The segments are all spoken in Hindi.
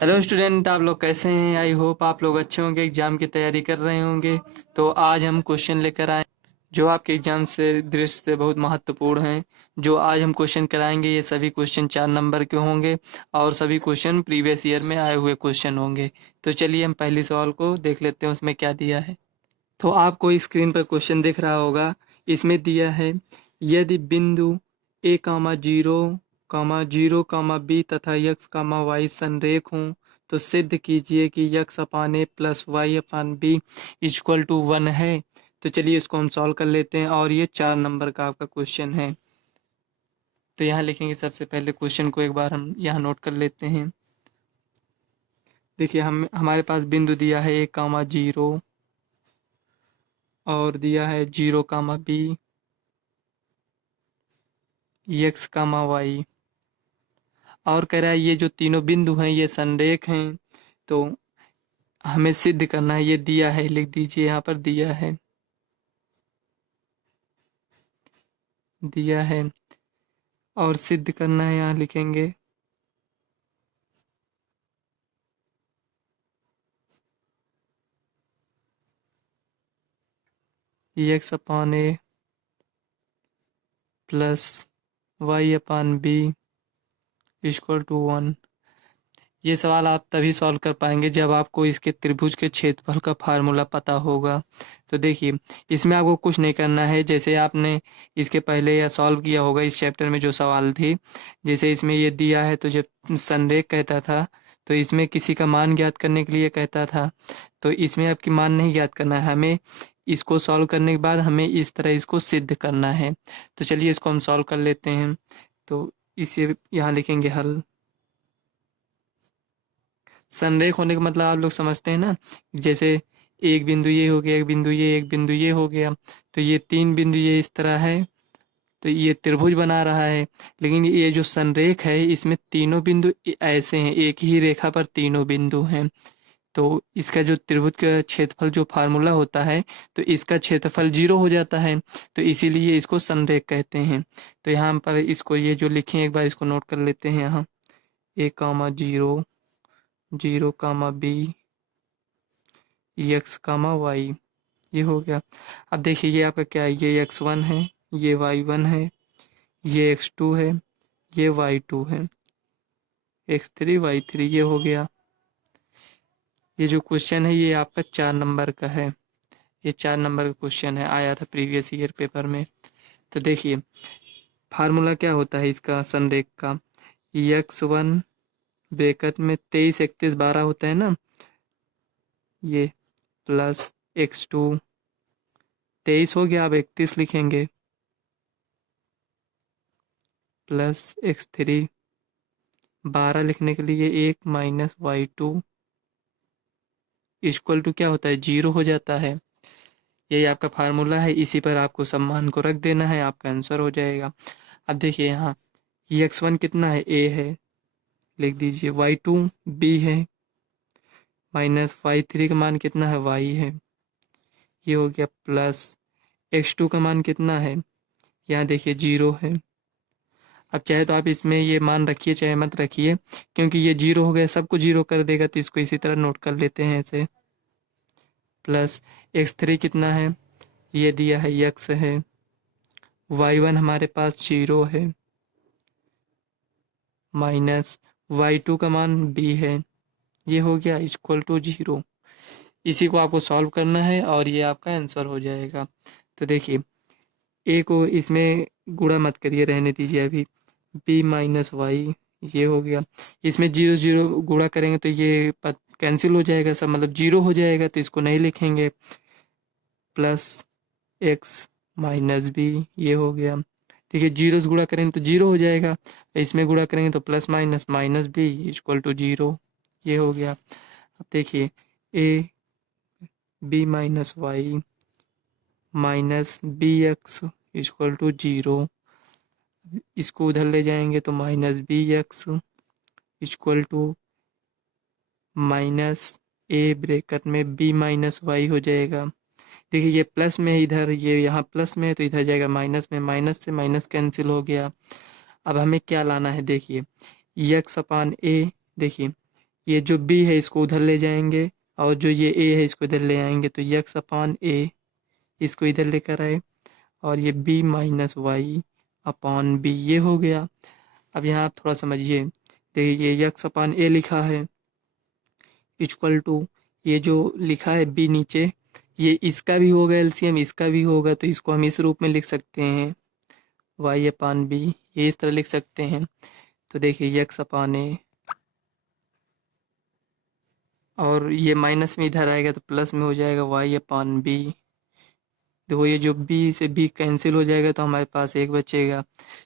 हेलो स्टूडेंट, आप लोग कैसे हैं? आई होप आप लोग अच्छे होंगे, एग्जाम की तैयारी कर रहे होंगे। तो आज हम क्वेश्चन लेकर आए जो आपके एग्जाम से दृष्टि से बहुत महत्वपूर्ण हैं। जो आज हम क्वेश्चन कराएंगे ये सभी क्वेश्चन 4 नंबर के होंगे और सभी क्वेश्चन प्रीवियस ईयर में आए हुए क्वेश्चन होंगे। तो चलिए हम पहली सवाल को देख लेते हैं उसमें क्या दिया है। तो आपको स्क्रीन पर क्वेश्चन दिख रहा होगा। इसमें दिया है, यदि बिंदु A comma zero comma zero comma B तथा यक्स कामा वाई संरेख हों तो सिद्ध कीजिए कि यक्स upon A plus Y upon B equal to 1 है। तो चलिए इसको हम सॉल्व कर लेते हैं और ये 4 नंबर का आपका क्वेश्चन है। तो यहाँ लिखेंगे, सबसे पहले क्वेश्चन को एक बार हम यहाँ नोट कर लेते हैं। देखिए हमारे पास बिंदु दिया है ए कामा जीरो और दिया है zero comma B, X comma Y, और कह रहा है ये जो तीनों बिंदु हैं ये संरेख हैं। तो हमें सिद्ध करना है, ये दिया है, लिख दीजिए यहाँ पर दिया है, दिया है और सिद्ध करना है, यहाँ लिखेंगे X upon A plus Y upon B equal to 1। ये सवाल आप तभी सॉल्व कर पाएंगे जब आपको इसके त्रिभुज के क्षेत्रफल का फार्मूला पता होगा। तो देखिए इसमें आपको कुछ नहीं करना है, जैसे आपने इसके पहले या सॉल्व किया होगा इस चैप्टर में जो सवाल थी। जैसे इसमें ये दिया है तो जब संरेख कहता था तो इसमें किसी का मान ज्ञात करने के लिए कहता था। तो इसमें आपकी मान नहीं ज्ञात करना है, हमें इसको सॉल्व करने के बाद हमें इस तरह इसको सिद्ध करना है। तो चलिए इसको हम सॉल्व कर लेते हैं। तो इसे यहाँ लिखेंगे हल। संरेख होने का मतलब आप लोग समझते हैं ना, जैसे एक बिंदु ये हो गया, एक बिंदु ये, एक बिंदु ये हो गया, तो ये 3 बिंदु ये इस तरह है, तो ये त्रिभुज बना रहा है। लेकिन ये जो संरेख है इसमें तीनों बिंदु ऐसे हैं, एक ही रेखा पर तीनों बिंदु हैं। तो इसका जो त्रिभुज का क्षेत्रफल जो फार्मूला होता है तो इसका क्षेत्रफल 0 हो जाता है, तो इसीलिए इसको संरेख कहते हैं। तो यहाँ पर इसको ये जो लिखे एक बार इसको नोट कर लेते हैं। यहाँ A comma zero, zero comma B, X comma Y, ये हो गया। अब देखिए ये आपका क्या है, ये x1 है, ये y1 है, ये x2 है, ये y2 है, x3 y3, ये हो गया। ये जो क्वेश्चन है ये आपका 4 नंबर का है। ये 4 नंबर का क्वेश्चन है, आया था प्रीवियस ईयर पेपर में। तो देखिए फार्मूला क्या होता है इसका संरेख का, x1 ब्रैकेट में 23 31 12 होता है ना, ये प्लस x2 23 हो गया, अब 31 लिखेंगे, प्लस x3 12 लिखने के लिए 1 माइनस y2 इक्वल टू क्या होता है, 0 हो जाता है। यही आपका फार्मूला है, इसी पर आपको सम्मान को रख देना है, आपका आंसर हो जाएगा। अब देखिए यहाँ x1 कितना है, a है, लिख दीजिए, y2 b है, माइनस y3 का मान कितना है, y है, ये हो गया, प्लस x2 का मान कितना है, यहाँ देखिए 0 है। अब चाहे तो आप इसमें ये मान रखिए चाहे मत रखिए, क्योंकि ये 0 हो गया, सबको 0 कर देगा, तो इसको इसी तरह नोट कर लेते हैं ऐसे। प्लस x3 कितना है, ये दिया है x है, y1 हमारे पास 0 है, माइनस y2 का मान b है, ये हो गया इक्वल टू 0। इसी को आपको सॉल्व करना है और ये आपका आंसर हो जाएगा। तो देखिए a को इसमें गुणा मत करिए, रहने दीजिए अभी, b माइनस वाई, ये हो गया। इसमें 0 0 गुणा करेंगे तो ये कैंसिल हो जाएगा सब, मतलब 0 हो जाएगा, तो इसको नहीं लिखेंगे। प्लस एक्स माइनस बी, ये हो गया। देखिए जीरो से गुणा करेंगे तो 0 हो जाएगा, इसमें गुणा करेंगे तो plus minus minus B equal to 0, ये हो गया। अब देखिए A B minus Y minus B X equal to 0, इसको उधर ले जाएंगे तो minus B X equal to minus A bracket में बी माइनस वाई हो जाएगा। देखिए ये प्लस में है इधर, ये यहाँ प्लस में है तो इधर जाएगा माइनस में, माइनस से माइनस कैंसिल हो गया। अब हमें क्या लाना है, देखिए यक्स अपान ए, देखिए ये जो b है इसको उधर ले जाएंगे और जो ये a है इसको इधर ले आएंगे, तो x अपान a इसको इधर लेकर आए और ये b minus Y upon B, ये हो गया। अब यहाँ आप थोड़ा समझिए, देखिए ये x अपान a लिखा है इक्वल टू ये जो लिखा है b नीचे, ये इसका भी होगा एलसीएम, इसका भी होगा, तो इसको हम इस रूप में लिख सकते हैं y अपान बी, ये इस तरह लिख सकते हैं। तो देखिए x अपान a और ये माइनस में इधर आएगा तो प्लस में हो जाएगा y अपान बी। देखो ये जो b से b कैंसिल हो जाएगा तो हमारे पास एक बचेगा।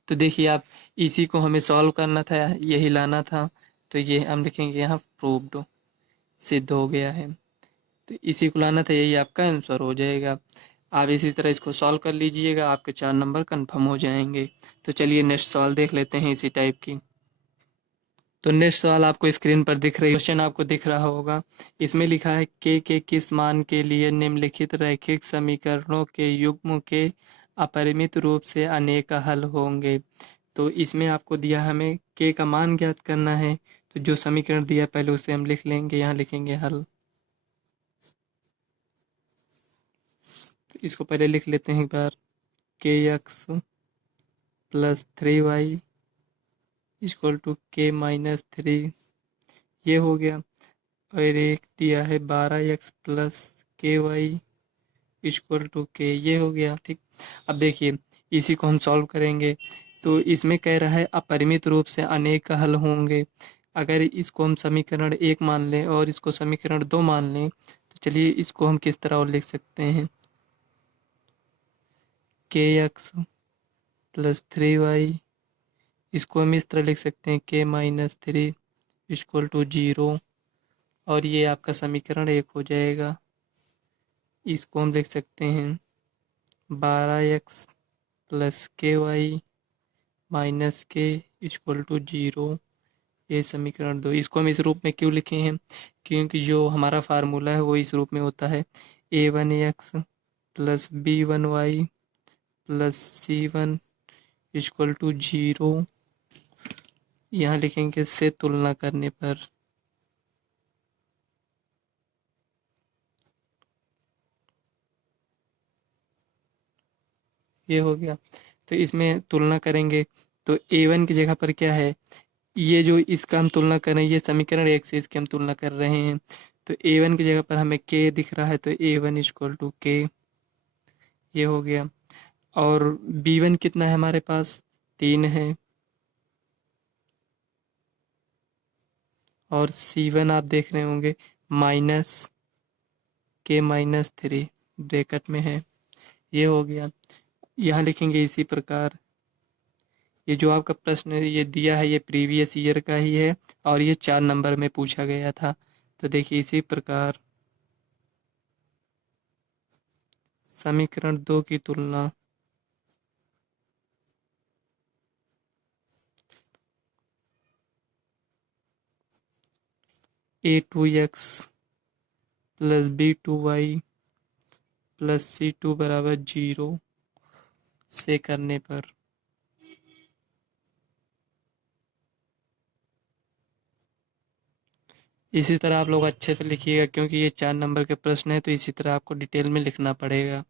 तो देखिए आप इसी को हमें सॉल्व करना था, यही लाना था, तो ये हम लिखेंगे यहाँ प्रूव्ड, सिद्ध हो गया है। तो इसी को लाना था, यही आपका आंसर हो जाएगा। आप इसी तरह इसको सॉल्व कर लीजिएगा, आपके 4 नंबर कंफर्म हो जाएंगे। तो चलिए नेक्स्ट सवाल देख लेते हैं इसी टाइप की। तो नेक्स्ट सवाल आपको स्क्रीन पर दिख रही, क्वेश्चन आपको दिख रहा होगा। इसमें लिखा है के किस मान के लिए निम्नलिखित रैखिक समीकरणों के युग्म के अपरिमित रूप से अनेक हल होंगे। तो इसमें आपको दिया हमें के का मान ज्ञात करना है, तो जो समीकरण दिया पहले उसे हम लिख लेंगे, यहाँ लिखेंगे हल। तो इसको पहले लिख लेते हैं एक बार, K X plus 3y equal to K minus 3, ये हो गया। और एक दिया है 12x प्लस के वाई इक्वल टू के, ये हो गया। ठीक, अब देखिए इसी को हम सॉल्व करेंगे। तो इसमें कह रहा है अपरिमित रूप से अनेक हल होंगे। अगर इसको हम समीकरण 1 मान लें और इसको समीकरण 2 मान लें, तो चलिए इसको हम किस तरह और लिख सकते हैं, के एक्स प्लस 3y, इसको हम इस तरह लिख सकते हैं के माइनस 3 इक्वल टू 0, और ये आपका समीकरण 1 हो जाएगा। इसको हम लिख सकते हैं 12x प्लस के वाई माइनस के इक्वल टू 0, ये समीकरण 2। इसको हम इस रूप में क्यों लिखे हैं, क्योंकि जो हमारा फार्मूला है वो इस रूप में होता है a1x plus b1y plus c1 equal to 0, यहाँ लिखेंगे से तुलना करने पर। ये हो गया। तो इसमें तुलना करेंगे तो a1 की जगह पर क्या है, ये जो इसका हम तुलना कर रहे हैं, ये समीकरण 1 से इसकी हम तुलना कर रहे हैं। तो a1 की जगह पर हमें k दिख रहा है, तो a1 इक्वल टू k, ये हो गया। और b1 कितना है हमारे पास, 3 है। और c1 आप देख रहे होंगे माइनस k माइनस 3 ब्रैकेट में है, ये हो गया। यहाँ लिखेंगे इसी प्रकार, ये जो आपका प्रश्न ये दिया है ये प्रीवियस ईयर का ही है और ये 4 नंबर में पूछा गया था। तो देखिए इसी प्रकार समीकरण 2 की तुलना a2x plus b2y plus c2 बराबर 0 से करने पर। इसी तरह आप लोग अच्छे से लिखिएगा, क्योंकि ये 4 नंबर के प्रश्न है, तो इसी तरह आपको डिटेल में लिखना पड़ेगा।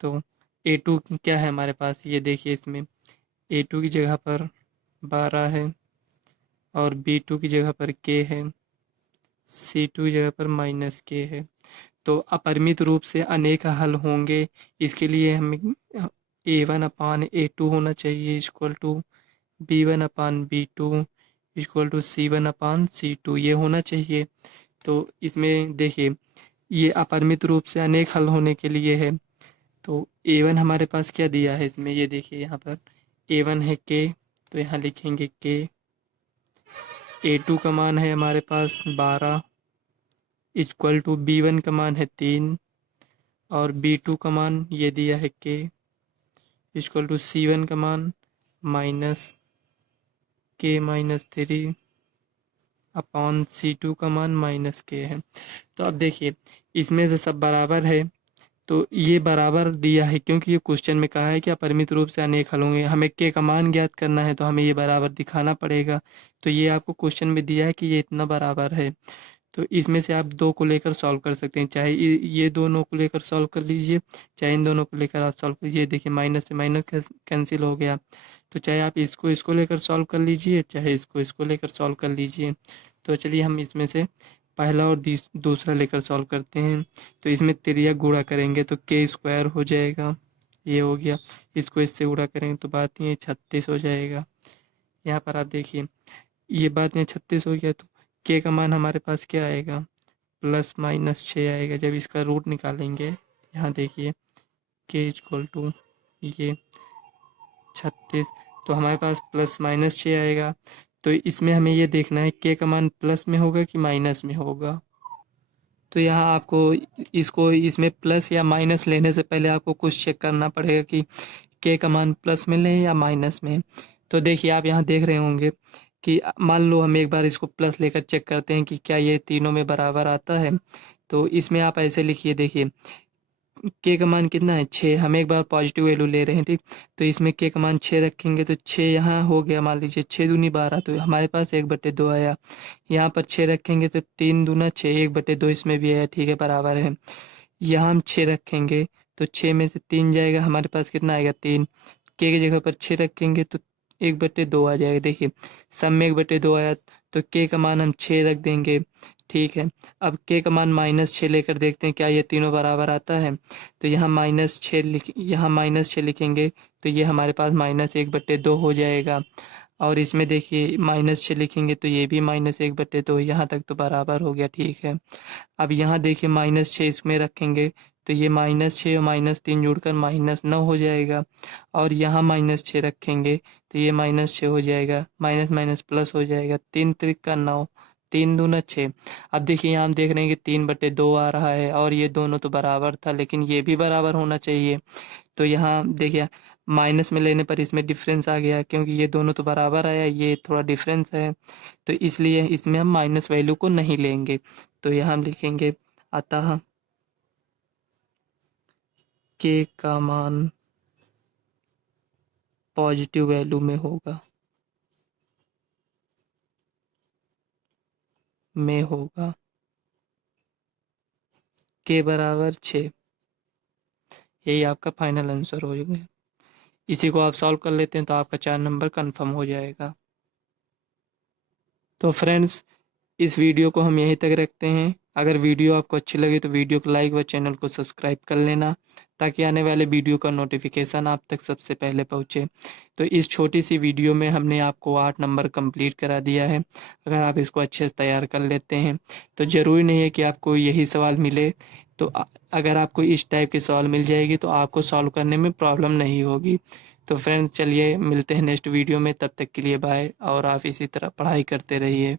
तो a2 क्या है हमारे पास, ये देखिए इसमें a2 की जगह पर 12 है और b2 की जगह पर k है, c2 की जगह पर माइनस k है। तो अपरिमित रूप से अनेक हल होंगे, इसके लिए हमें a1 अपान a2 होना चाहिए equal to b1 upon b2 equal to c1 upon c2, ये होना चाहिए। तो इसमें देखिए ये अपरिमित रूप से अनेक हल होने के लिए है। तो a1 हमारे पास क्या दिया है इसमें, ये देखिए यहाँ पर a1 है k, तो यहाँ लिखेंगे k। a2 का मान है हमारे पास 12 इक्वल टू b1 का मान है 3 और b2 का मान ये दिया है k इक्वल टू c1 का मान minus k minus 3 upon c2 का मान माइनस k है। तो अब देखिए इसमें से सब बराबर है, तो ये बराबर दिया है क्योंकि ये क्वेश्चन में कहा है कि अपरिमित रूप से अनेक हल होंगे, हमें के का मान ज्ञात करना है तो हमें ये बराबर दिखाना पड़ेगा। तो ये आपको क्वेश्चन में दिया है कि ये इतना बराबर है। तो इसमें से आप दो को लेकर सॉल्व कर सकते हैं, चाहे ये दोनों को लेकर सॉल्व कर लीजिए, चाहे इन दोनों को लेकर आप सॉल्व कीजिए। देखिए माइनस से माइनस कैंसिल हो गया, तो चाहे आप इसको लेकर सॉल्व कर लीजिए, चाहे इसको लेकर सॉल्व कर लीजिए। तो चलिए हम इसमें से पहला और दूसरा लेकर सॉल्व करते हैं। तो इसमें तिर्यक गुणा करेंगे तो के स्क्वायर हो जाएगा, ये हो गया। इसको इससे गुणा करेंगे तो बात ये 36 हो जाएगा। यहाँ पर आप देखिए ये बात यहाँ 36 हो गया, तो के का मान हमारे पास क्या आएगा, प्लस माइनस 6 आएगा। जब इसका रूट निकालेंगे, यहाँ देखिए के इक्वल टू ये 36, तो हमारे पास प्लस माइनस 6 आएगा। तो इसमें हमें ये देखना है के का मान प्लस में होगा कि माइनस में होगा। तो यहाँ आपको इसको इसमें प्लस या माइनस लेने से पहले आपको कुछ चेक करना पड़ेगा कि के का मान प्लस में लें या माइनस में। तो देखिए आप यहाँ देख रहे होंगे कि मान लो हम एक बार इसको प्लस लेकर चेक करते हैं कि क्या ये तीनों में बराबर आता है। तो इसमें आप ऐसे लिखिए, देखिए के का मान कितना है 6, हम एक बार पॉजिटिव वैल्यू ले रहे हैं, ठीक। तो इसमें के का मान 6 रखेंगे तो 6 यहाँ हो गया, मान लीजिए 6 दूनी 12, तो हमारे पास 1/2 आया। यहाँ पर 6 रखेंगे तो 3 दूना 6, 1/2 इसमें भी आया, ठीक है, बराबर है। यहाँ हम 6 रखेंगे तो 6 में से 3 जाएगा, हमारे पास कितना आएगा 3। के की जगह पर 6 रखेंगे तो 1/2 आ जाएगा। देखिए सब में 1/2 आया, तो के का मान हम 6 रख देंगे, ठीक है। अब के का मान -6 लेकर देखते हैं क्या ये तीनों बराबर आता है। तो यहाँ -6 लिखेंगे तो ये हमारे पास -1/2 हो जाएगा। और इसमें देखिए -6 लिखेंगे तो ये भी -1/2, यहाँ तक तो बराबर हो गया, ठीक है। अब यहाँ देखिए -6 इसमें रखेंगे तो ये -6 और -3 जुड़कर -9 हो जाएगा। और यहाँ -6 रखेंगे तो ये -6 हो जाएगा, माइनस माइनस प्लस हो जाएगा, 3 त्रिक का 9, 3 दूना 6। अब देखिए यहाँ हम देख रहे हैं कि 3/2 आ रहा है और ये दोनों तो बराबर था, लेकिन ये भी बराबर होना चाहिए। तो यहाँ देखिए माइनस में लेने पर इसमें डिफरेंस आ गया, क्योंकि ये दोनों तो बराबर आया, ये थोड़ा डिफरेंस है, तो इसलिए इसमें हम माइनस वैल्यू को नहीं लेंगे। तो यहाँ हम लिखेंगे अतः के का मान पॉजिटिव वैल्यू में होगा, के बराबर 6। यही आपका फाइनल आंसर हो गया। इसी को आप सॉल्व कर लेते हैं तो आपका 4 नंबर कंफर्म हो जाएगा। तो फ्रेंड्स इस वीडियो को हम यहीं तक रखते हैं। अगर वीडियो आपको अच्छी लगे तो वीडियो को लाइक व चैनल को सब्सक्राइब कर लेना, ताकि आने वाले वीडियो का नोटिफिकेशन आप तक सबसे पहले पहुंचे। तो इस छोटी सी वीडियो में हमने आपको 8 नंबर कंप्लीट करा दिया है। अगर आप इसको अच्छे से तैयार कर लेते हैं तो ज़रूरी नहीं है कि आपको यही सवाल मिले। तो अगर आपको इस टाइप के सवाल मिल जाएगी तो आपको सॉल्व करने में प्रॉब्लम नहीं होगी। तो फ्रेंड्स चलिए मिलते हैं नेक्स्ट वीडियो में, तब तक के लिए बाय, और आप इसी तरह पढ़ाई करते रहिए।